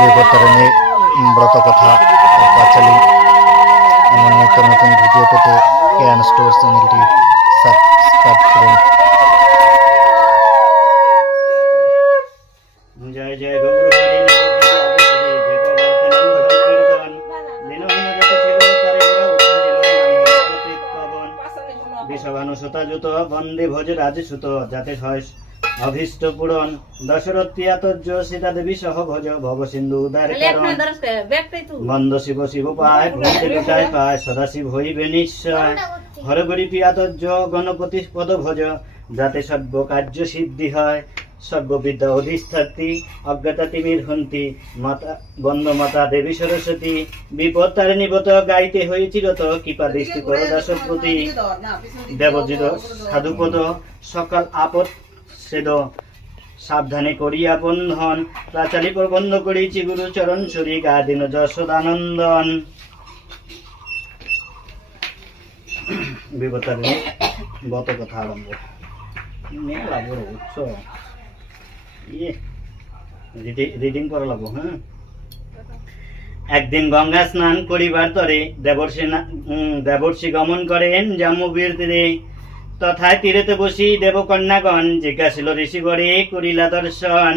বিপত্তারিণী ব্রত কথা ও পাঁচালী এমন নিত্য নতুন ভিডিও পেতে কেয়ান স্টোর চ্যানেলটি সাবস্ক্রাইব করুন। জয় জয় গৌর হরি বিষভানুসুতাযুত বন্দে ভোজ রাজসুত যাতে হয় অভীষ্ট পূরণ দশরথ প্রিয়াতর্য সীতা দেবী সহ ভোজ ভব সিন্ধু উদার কারণ বন্দ শিব শিব পায় ভক্তি লুটায় পায় সদাশিব হইবে নিশ্চয় হরগরি প্রিয়াতর্য গণপতি পদ ভোজ যাতে সর্ব কার্য সিদ্ধি হয় সর্ববিদ্যা অধিষ্ঠাত্রী অজ্ঞতা তিমির হন্তি মাতা বন্দ মাতা দেবী সরস্বতী বিপদ তারিণী ব্রত গাইতে হয়েছিরত কৃপা দৃষ্টি করো দাসপতি দেবজিত সাধুপদ সকাল আপদ সেদ সাবধানে করিয়া বন্ধন প্রাচালী প্রবন্ধ করিছি গুরু চরণ সরি গা দিন যশোদানন্দন। বিপত্তারিণী ব্রত কথা আরম্ভ। মেলা বড় উৎস রিডিং করা লাগবো। হ্যাঁ, একদিন গঙ্গা স্নান করিবার তরে দেবর্ষি গমন করেন জাম্বুবীর তীরে তথায় তীরেতে বসি দেবকন্যাগণ জিজ্ঞাসিল ঋষিবরে করিলা দর্শন